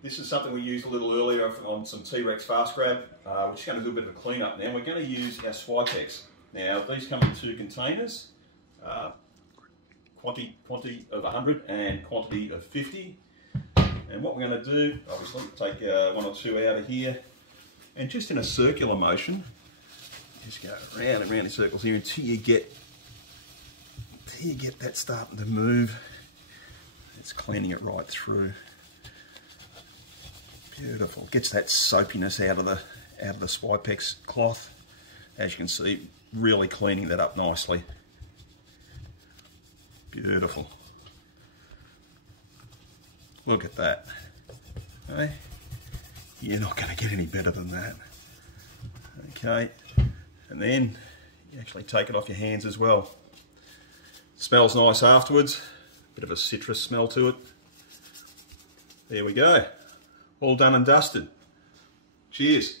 This is something we used a little earlier on some T-Rex Fast Grab. We're just going to do a bit of a clean up now. We're going to use our Swipex. Now these come in 2 containers, quantity of 100 and quantity of 50. And what we're going to do, obviously, take 1 or 2 out of here, and just in a circular motion, just go round and round in circles here until you get that starting to move. It's cleaning it right through. Beautiful. Gets that soapiness out of the Swipex cloth. As you can see, really cleaning that up nicely. Beautiful. Look at that. Okay. You're not going to get any better than that. Okay. And then you actually take it off your hands as well. Smells nice afterwards. Bit of a citrus smell to it. There we go. All done and dusted. Cheers.